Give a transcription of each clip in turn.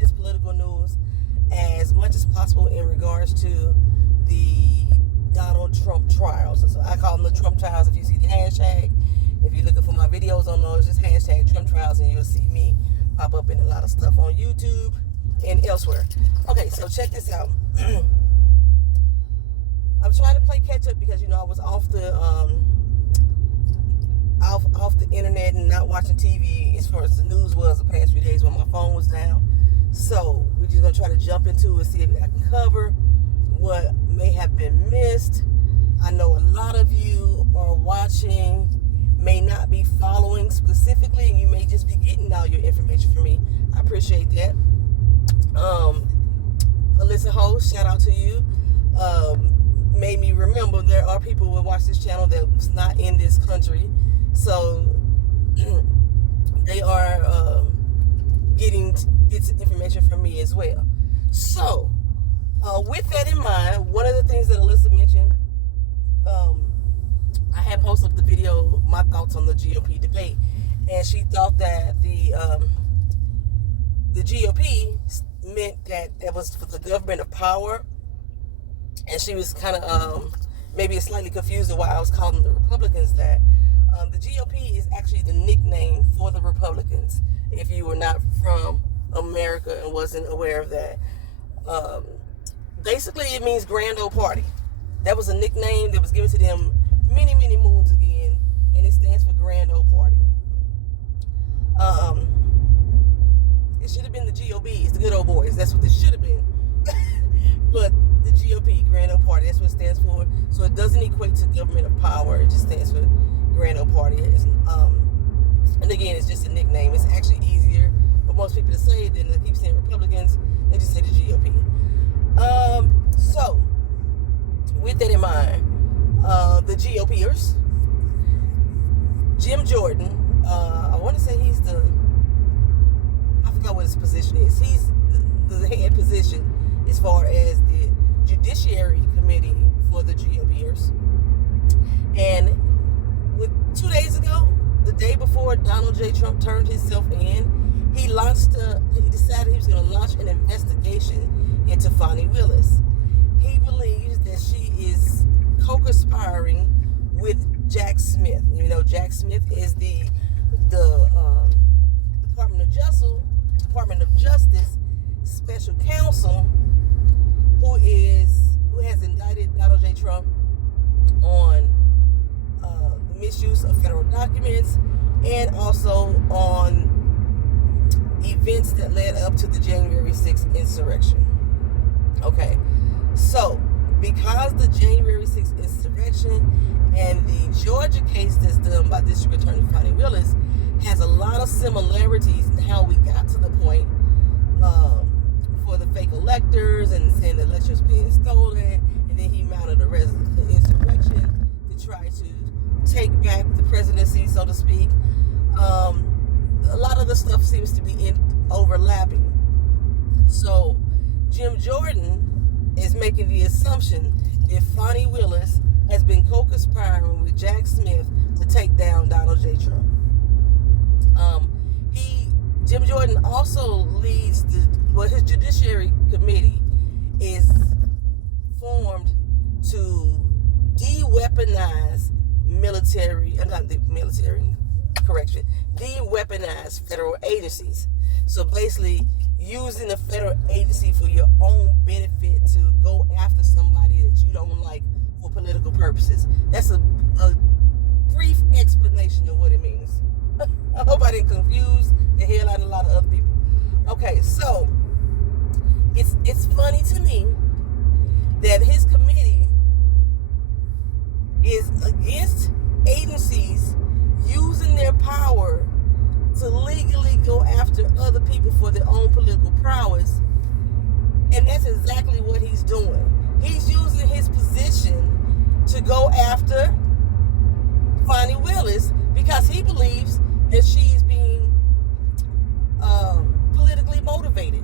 this political news as much as possible in regards to the Donald Trump trials. So I call them the Trump trials. If you see the hashtag, if you're looking for my videos on those, just hashtag Trump trials and you'll see me pop up in a lot of stuff on YouTube and elsewhere. Okay, so check this out. I'm trying to play catch up because, you know, I was off the internet and not watching TV as far as the news was the past few days when my phone was down. So we're just gonna try to jump into it, see if I can cover what may have been missed. I know a lot of you are watching, may not be following specifically, and you may just be getting all your information from me. I appreciate that. Alyssa Host, shout out to you. Made me remember there are people who will watch this channel that's not in this country, so they are getting information from me as well. So with that in mind, one of the things that Alyssa mentioned, I had posted up the video, my thoughts on the GOP debate, and she thought that the GOP meant that was for the government of power, and she was kind of maybe slightly confused of why I was calling the Republicans that. The GOP is actually the nickname for the Republicans, if you were not from America and wasn't aware of that. Basically, it means Grand Old Party. That was a nickname that was given to them many, many moons again, and it stands for Grand Old Party. It should have been the GOBs, the good old boys. That's what this should have been. But the GOP, Grand Old Party, that's what it stands for. So it doesn't equate to government of power. It just stands for Grand Old Party. And again, it's just a nickname. It's actually easier for most people to say than to keep saying Republicans. They just say the GOP. So, with that in mind, the GOPers, Jim Jordan, I want to say he's I forgot what his position is. He's the head position as far as the Judiciary Committee for the GOPers. And 2 days ago, the day before Donald J. Trump turned himself in, he decided he was going to launch an investigation into Fani Willis. He believes that she is co-conspiring with Jack Smith. You know, Jack Smith is the Department of Justice special counsel who has indicted Donald J. Trump on the misuse of federal documents and also on events that led up to the January 6th insurrection. Okay, so because the January 6th insurrection and the Georgia case that's done by District Attorney Fani Willis has a lot of similarities in how we got to the point for the fake electors and saying the elections being stolen, and then he mounted a insurrection to try to take back the presidency, so to speak. A lot of the stuff seems to be overlapping. So Jim Jordan is making the assumption that Fani Willis has been co-conspiring with Jack Smith to take down Donald J. Trump. Jim Jordan also leads his Judiciary Committee is formed to de-weaponize de-weaponize federal agencies. So basically, using the federal agency for your own benefit to go after somebody that you don't like for political purposes. That's a brief explanation of what it means. I hope I didn't confuse the hell out of a lot of other people. Okay, so it's funny to me that his committee is against agencies using their power to legally go after other people for their own political prowess. And that's exactly what he's doing. He's using his position to go after Fani Willis because he believes that she's being politically motivated.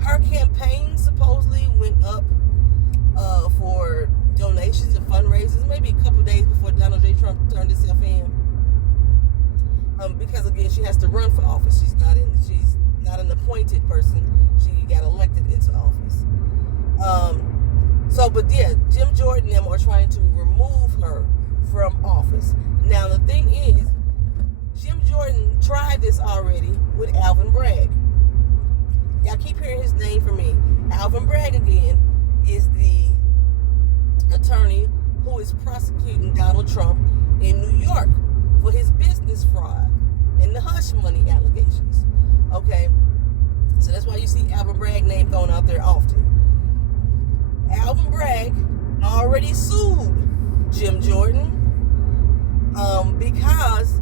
Her campaign supposedly went up for donations and fundraisers maybe a couple days before Donald J. Trump turned himself in. Because again, she has to run for office. She's not an appointed person. She got elected into office. But yeah, Jim Jordan and them are trying to remove her from office. Now the thing is, Jim Jordan tried this already with Alvin Bragg. Y'all keep hearing his name from me. Alvin Bragg again is the attorney who is prosecuting Donald Trump in New York for his business fraud and the hush money allegations. Okay, so that's why you see Alvin Bragg name thrown out there often. Alvin Bragg already sued Jim Jordan because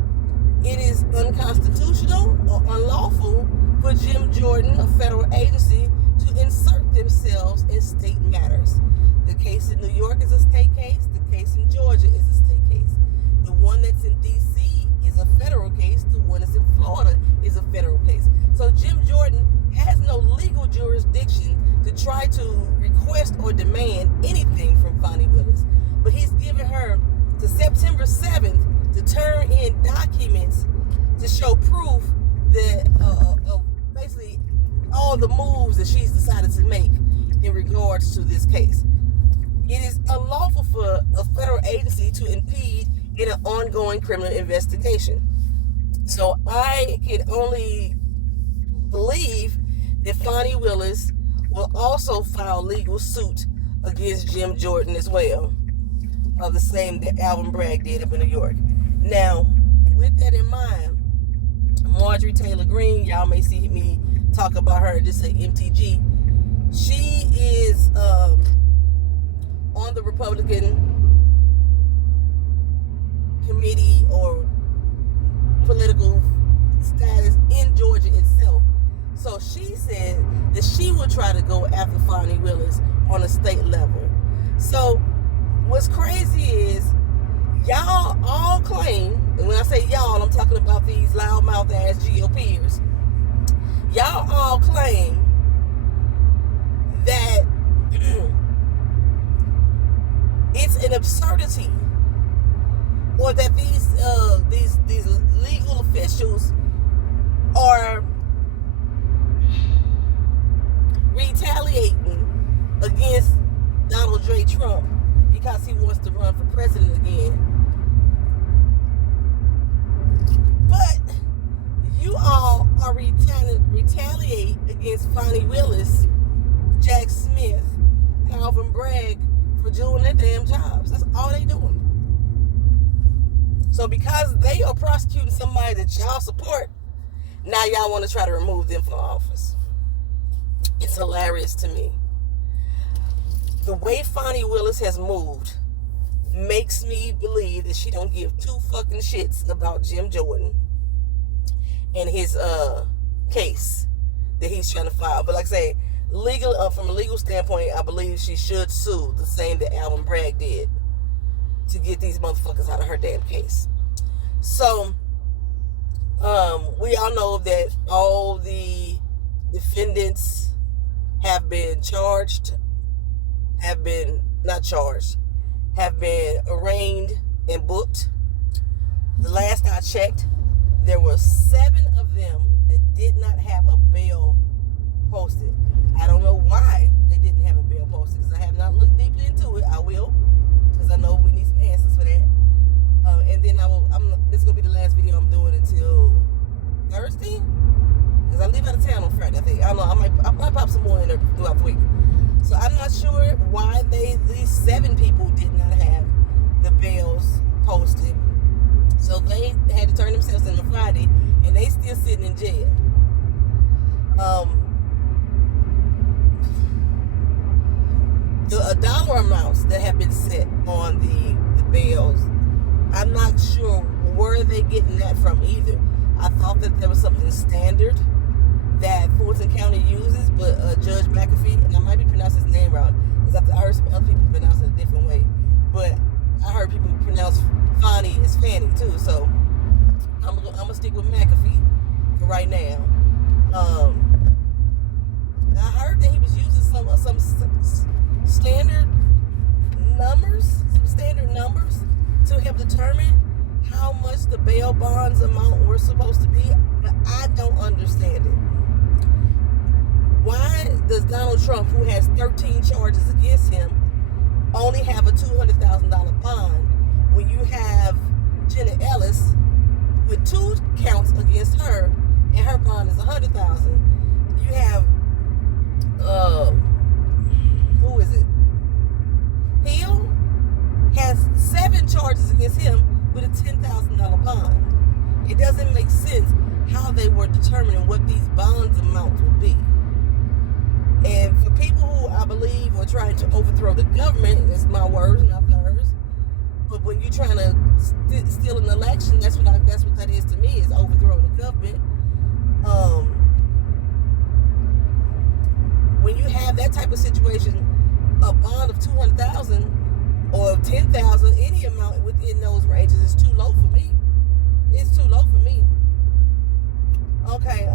it is unconstitutional or unlawful for Jim Jordan, a federal agency, to insert themselves in state matters. The case in New York is a state case. The case in Georgia is a state case. The one that's in D.C. is a federal case. The one that's in Florida is a federal case. So Jim Jordan has no legal jurisdiction to try to request or demand anything from Fani Willis. But he's given her to September 7th to turn in documents to show proof that of basically all the moves that she's decided to make in regards to this case. It is unlawful for a federal agency to impede in an ongoing criminal investigation. So I can only believe that Fani Willis will also file legal suit against Jim Jordan as well, of the same that Alvin Bragg did up in New York. Now, with that in mind, Marjorie Taylor Greene, y'all may see me talk about her, just say MTG. She is on the Republican committee or political status in Georgia itself. So she said that she would try to go after Fani Willis on a state level. So what's crazy is y'all all claim, and when I say y'all, I'm talking about these loudmouth ass GOPers. Y'all all claim that it's an absurdity, or that these legal officials are retaliating against Donald J. Trump because he wants to run for president again. But you all are retaliate against Fani Willis, Jack Smith, Alvin Bragg for doing their damn jobs. That's all they doing. So because they are prosecuting somebody that y'all support, now y'all want to try to remove them from office. It's hilarious to me. The way Fani Willis has moved makes me believe that she don't give two fucking shits about Jim Jordan and his case that he's trying to file. But like I say, from a legal standpoint, I believe she should sue the same that Alvin Bragg did to get these motherfuckers out of her damn case. So we all know that all the defendants have been arraigned and booked. The last I checked, there were 7 of them that did not have a bail posted. I don't know why they didn't have a bail posted, because I have not looked deeply into it. I will, because I know we need some answers for that. And then this is going to be the last video I'm doing until Thursday, because I leave out of town on Friday, I think. I don't know, I might pop some more in there throughout the week. So I'm not sure why these 7 people did not have the bails posted. So they had to turn themselves in on Friday, and they still sitting in jail. The dollar amounts that have been set on the bails, I'm not sure where they're getting that from either. I thought that there was something standard that Fulton County uses, but Judge McAfee, and I might be pronouncing his name wrong, because I heard some other people pronounce it a different way, but I heard people pronounce Fani as Fanny too, so I'm gonna stick with McAfee for right now. I heard that he was using some standard numbers to help determine how much the bail bonds amount were supposed to be, but I don't understand it. Donald Trump, who has 13 charges against him, only have a $200,000 bond, when you have Jenna Ellis with 2 counts against her, and her bond is $100,000. You have who is it? Hill has 7 charges against him with a $10,000 bond. It doesn't make sense how they were determining what these bonds amounts would be. And for people who I believe are trying to overthrow the government, it's my words, not theirs. But when you're trying to steal an election, that's what that is to me, is overthrowing the government. When you have that type of situation, a bond of $200,000 or $10,000, any amount within those ranges is too low for me. It's too low for me. Okay,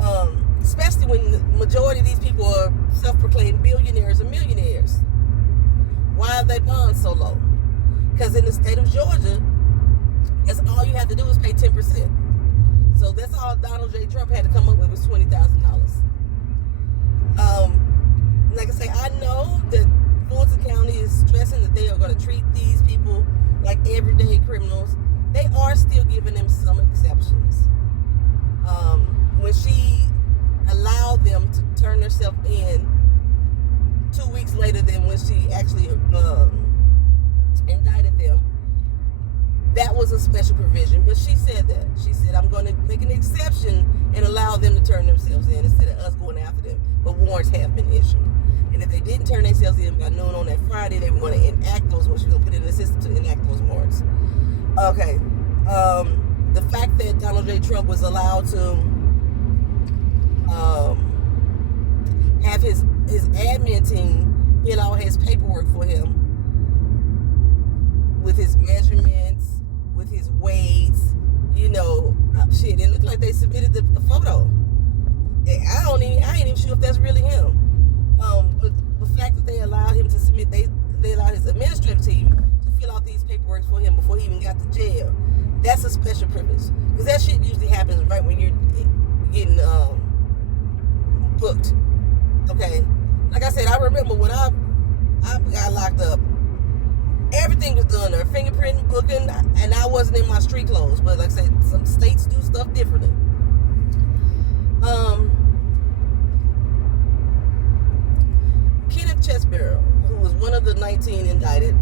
especially when the majority of these people are self-proclaimed billionaires and millionaires. Why are they bonds so low? Because in the state of Georgia, that's all you have to do is pay 10%. So that's all Donald J. Trump had to come up with was $20,000. Like I say, I know that Fulton County is stressing that they are going to treat these people like everyday criminals. They are still giving them some exceptions. When she allowed them to turn herself in 2 weeks later than when she actually indicted them, that was a special provision. But she said that. She said, I'm going to make an exception and allow them to turn themselves in instead of us going after them. But warrants have been issued. And if they didn't turn themselves in by noon on that Friday, they were going to enact those warrants. She was going to put in a system to enact those warrants. Okay. The fact that Donald J. Trump was allowed to have his admin team fill out his paperwork for him with his measurements, with his weights, it looked like they submitted the photo. I ain't even sure if that's really him. But the fact that they allowed him to submit, they allowed his administrative team to fill out these paperwork for him before he even got to jail. That's a special privilege, because that shit usually happens right when you're getting booked. Okay, like I said, I remember when I got locked up, everything was done there, fingerprinting, booking, and I wasn't in my street clothes. But like I said, some states do stuff differently. Kenneth Chesborough, who was one of the 19 indicted,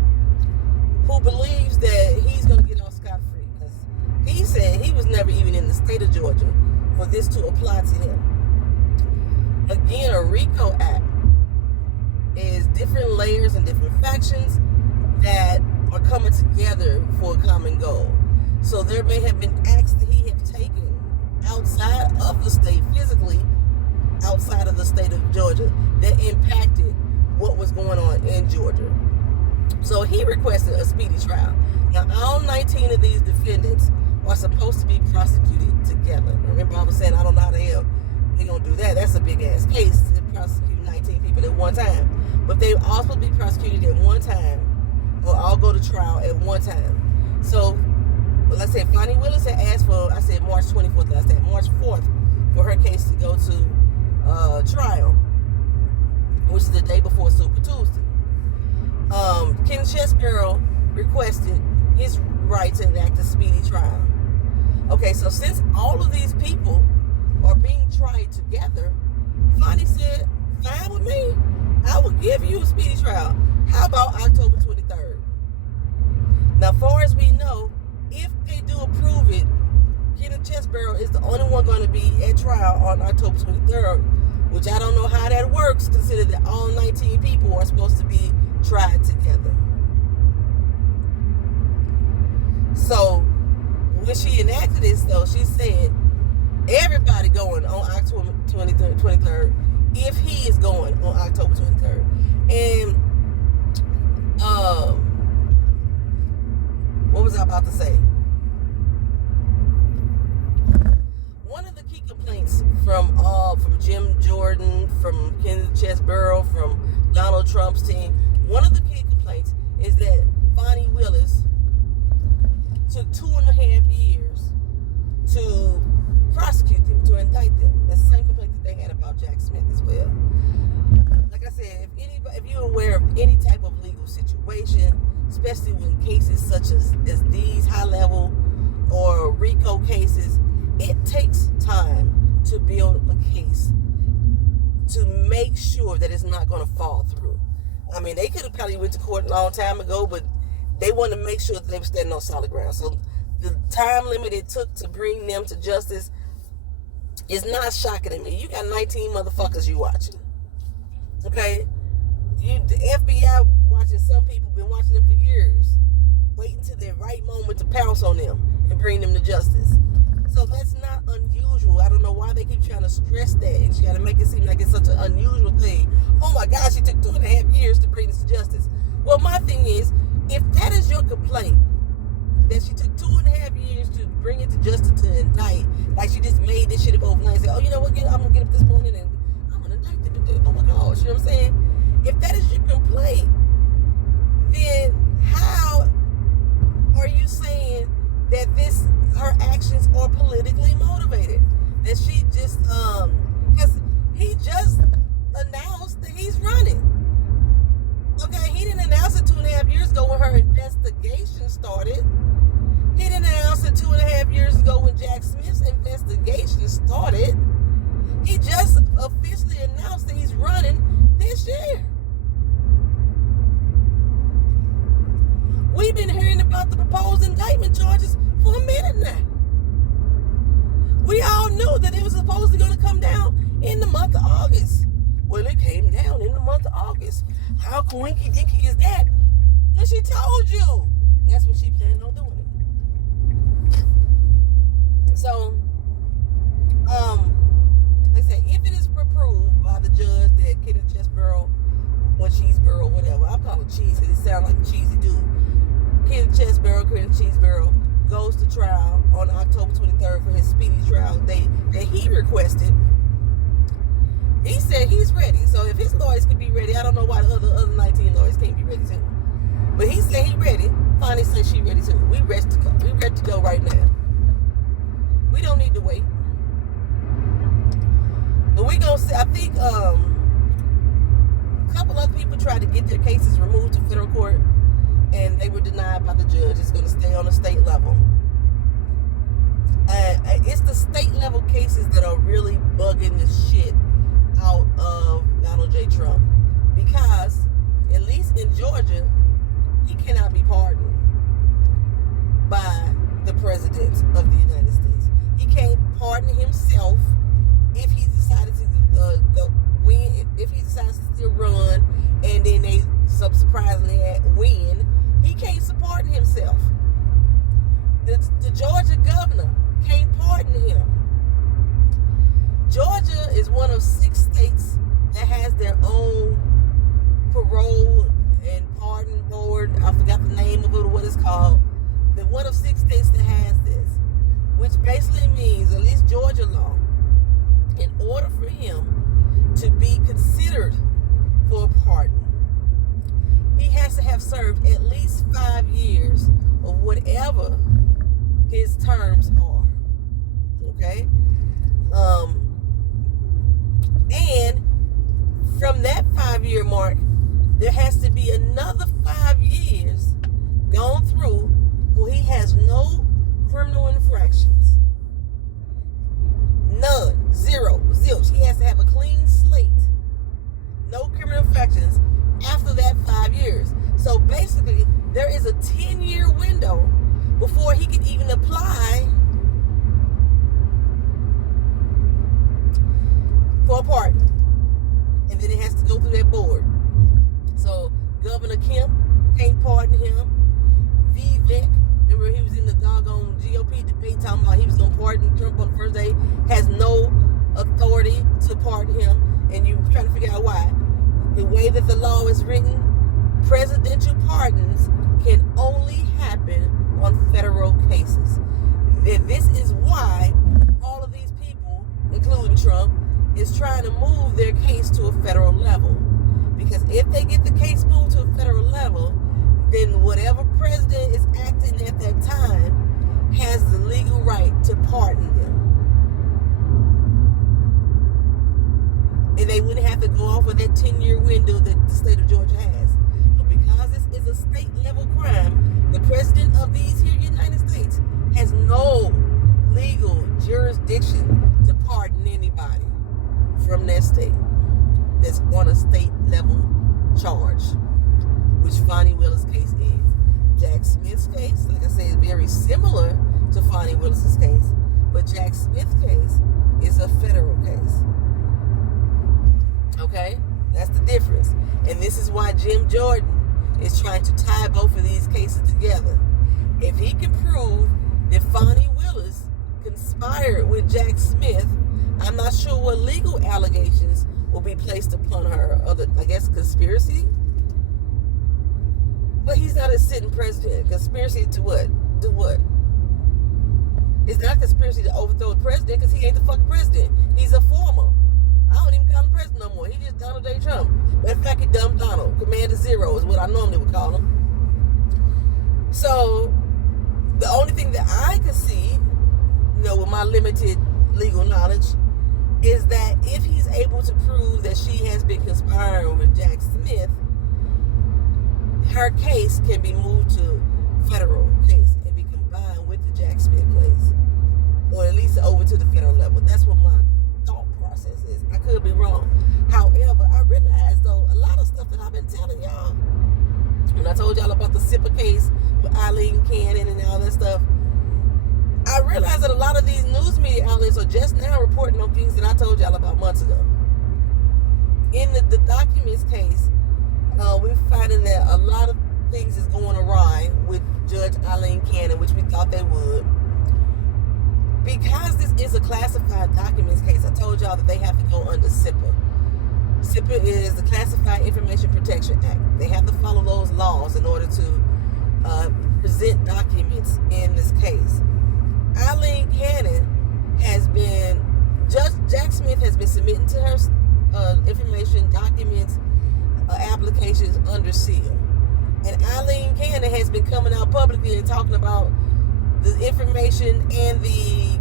who believes that he's going to get off scot-free, because he said he was never even in the state of Georgia for this to apply to him. Again, a RICO Act is different layers and different factions that are coming together for a common goal. So there may have been acts that he had taken outside of the state, physically outside of the state of Georgia, that impacted what was going on in Georgia. So he requested a speedy trial. Now, all 19 of these defendants are supposed to be prosecuted together. Remember, I was saying, I don't know how the hell they're going to do that. That's a big-ass case to prosecute 19 people at one time. But they all supposed to be prosecuted at one time, or all go to trial at one time. So, like I said, Fani Willis had asked for, I said March 24th last time, March 4th, for her case to go to trial, which is the day before Super Tuesday. Ken Chesborough requested his right to enact a speedy trial. Okay, so since all of these people are being tried together, Fani said, fine with me. I will give you a speedy trial. How about October 23rd? Now, far as we know, if they do approve it, Kenneth Chesborough is the only one going to be at trial on October 23rd, which I don't know how that works, considering that all 19 people are supposed to be tried together. So, when she enacted this, though, she said, everybody going on October 23rd, if he is going on October 23rd. And, what was I about to say? One of the key complaints from Jim Jordan, from Ken Chesborough, from Donald Trump's team, one of the key complaints is that Fani Willis took 2.5 years to prosecute them, to indict them. That's the same complaint that they had about Jack Smith as well. Like I especially with cases such as these high-level or RICO cases, it takes time to build a case to make sure that it's not going to fall through. I mean, they could have probably went to court a long time ago, but they want to make sure that they were standing on solid ground. So the time limit it took to bring them to justice is not shocking to me. You got 19 motherfuckers you watching. Okay? The FBI watching some people, been watching them for years, waiting till the right moment to pounce on them and bring them to justice. So that's not unusual. I don't know why they keep trying to stress that and try to make it seem like it's such an unusual thing. Oh my gosh, it took 2.5 years to bring this to justice. Well, my thing is, if that is your complaint, that she took 2.5 years to bring it to justice to indict, like she just made this shit up overnight and said, oh, you know what, I'm going to get up this morning and I'm going to indict it. Oh my gosh, you know what I'm saying? If that is your complaint, then how are you saying that her actions are politically motivated? That she just, because he just announced that he's running. Okay, he didn't announce it 2.5 years ago when her investigation started. He didn't announce it 2.5 years ago when Jack Smith's investigation started. He just officially announced that he's running this year. We've been hearing about the proposed indictment charges for a minute now. We all knew that it was supposedly going to come down in the month of August. Well, it came down in the month of August. How coinky-dinky is that? And she told you. That's what she planned on doing it. So, like I said, if it is approved by the judge that Kenneth Chesborough, or Cheeseborough, whatever, I call it cheese because it sounds like a cheesy dude. Kenneth Chesborough goes to trial on October 23rd for his speedy trial date that he requested. He said he's ready. So if his lawyers could be ready, I don't know why the other 19 lawyers can't be ready too. But he said he's ready. Fani said she's ready too. We ready to go. We ready to go right now. We don't need to wait. But we gonna see. I think a couple other people tried to get their cases removed to federal court, and they were denied by the judge. It's going to stay on the state level. It's the state level cases that are really bugging the shit out of Donald J. Trump. Because, at least in Georgia, he cannot be pardoned by the president of the United States. He can't pardon himself if he decided to win, if he decides to still run, and then they surprisingly win. He can't pardon himself. The Georgia governor can't pardon him. Georgia is one of 6 states that has their own parole and pardon board. I forgot the name of it or what it's called. But one of 6 states that has this, which basically means, at least Georgia law, in order for him to be considered for a pardon, he has to have served at least 5 years of whatever his terms are. Okay? And from that 5-year mark, there has to be another 5 years gone through where he has no criminal infractions. None. Zero. Zilch. He has to have a clean slate. No criminal infractions after that 5 years. So basically, there is a 10-year window before he can even apply for a pardon. And then it has to go through that board. So Governor Kemp can't pardon him. Vivek, remember he was in the doggone GOP debate talking about he was going to pardon Trump on the first day, has no authority to pardon him. And you're trying to figure out why. The way that the law is written, presidential pardons can only happen on federal cases. And this is why all of these people, including Trump, is trying to move their case to a federal level. Because if they get the case moved to a federal level, then whatever president is acting at that time has the legal right to pardon them. And they wouldn't have to go off of that 10-year window that the state of Georgia has. But because because this is a state-level crime, the president of these here United States has no legal jurisdiction to pardon anybody from that state that's on a state-level charge, which Fani Willis' case is. Jack Smith's case, like I said, is very similar to Fani Willis' case, but Jack Smith's case is a federal case. Okay? That's the difference. And this is why Jim Jordan is trying to tie both of these cases together. If he can prove that Fani Willis conspired with Jack Smith, I'm not sure what legal allegations will be placed upon her. Other, I guess, conspiracy? But he's not a sitting president. Conspiracy to what? Do what? It's not a conspiracy to overthrow the president because he ain't the fucking president. He's a former. I don't even call him president no more. He just Donald J. Trump. Matter of fact, he dumb Donald. Commander Zero is what I normally would call him. So, the only thing that I can see, with my limited legal knowledge, is that if he's able to prove that she has been conspiring with Jack Smith, her case can be moved to federal case and be combined with the Jack Smith case, or at least over to the federal level. That's what my thought process is. I could be wrong. However, I realize though a lot of stuff that I've been telling y'all, when I told y'all about the SIPA case with Eileen Cannon and all that stuff, I realized that a lot of these news media outlets are just now reporting on things that I told y'all about months ago. In the documents case, we're finding that a lot of things is going awry with Judge Eileen Cannon, which we thought they would. Because this is a classified documents case, I told y'all that they have to go under SIPA. SIPA is the Classified Information Protection Act. They have to follow those laws in order to present documents in this case. Eileen Cannon has been, Judge Jack Smith has been submitting to her information, documents, applications under seal. And Eileen Cannon has been coming out publicly and talking about the information and the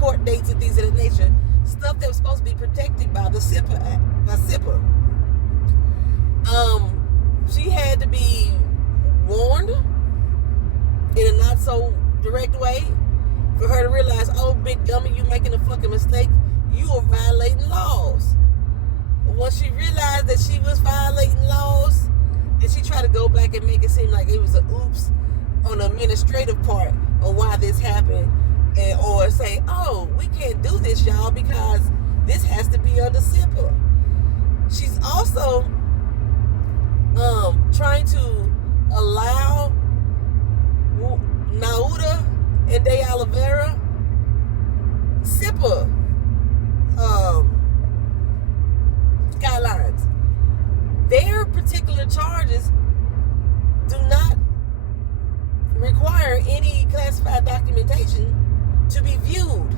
court dates and things of that nature, stuff that was supposed to be protected by the SIPA Act, by SIPA. She had to be warned in a not so direct way for her to realize, oh, big dummy, you making a fucking mistake. You are violating laws. Once she realized that she was violating laws, then she tried to go back and make it seem like it was a oops on the administrative part of why this happened, or say, oh, we can't do this, y'all, because this has to be under SIPA. She's also trying to allow Nauda and De Oliveira SIPA guidelines. Their particular charges do not require any classified documentation to be viewed.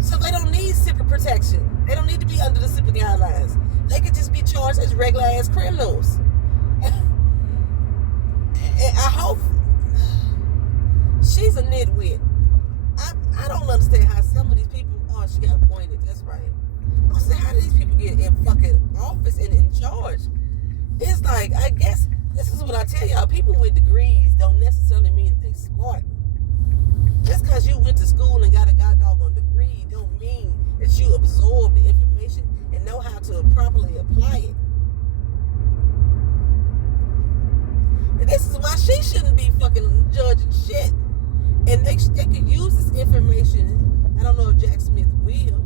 So they don't need SIPA protection. They don't need to be under the SIPA guidelines. They could just be charged as regular ass criminals. And I hope she's a nitwit. I don't understand how some of these people, oh, she got appointed, that's right. I don't understand how these people get in fucking office and in charge. It's like, I guess, this is what I tell y'all, people with degrees don't necessarily mean that they're smart. Just because you went to school and got a goddamn degree don't mean that you absorb the information and know how to properly apply it. And this is why she shouldn't be fucking judging shit. And they could use this information. I don't know if Jack Smith will,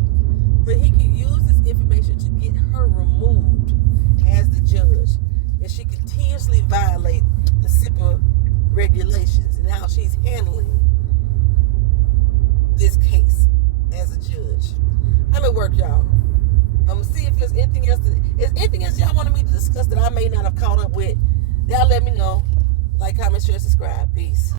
but he could use this information to get her removed as the judge. And she continuously violate the SIPA regulations and how she's handling this case as a judge. I'm at work, y'all. I'm gonna see if there's anything else. Is anything else y'all wanted me to discuss that I may not have caught up with? Y'all let me know. Like, comment, share, subscribe. Peace.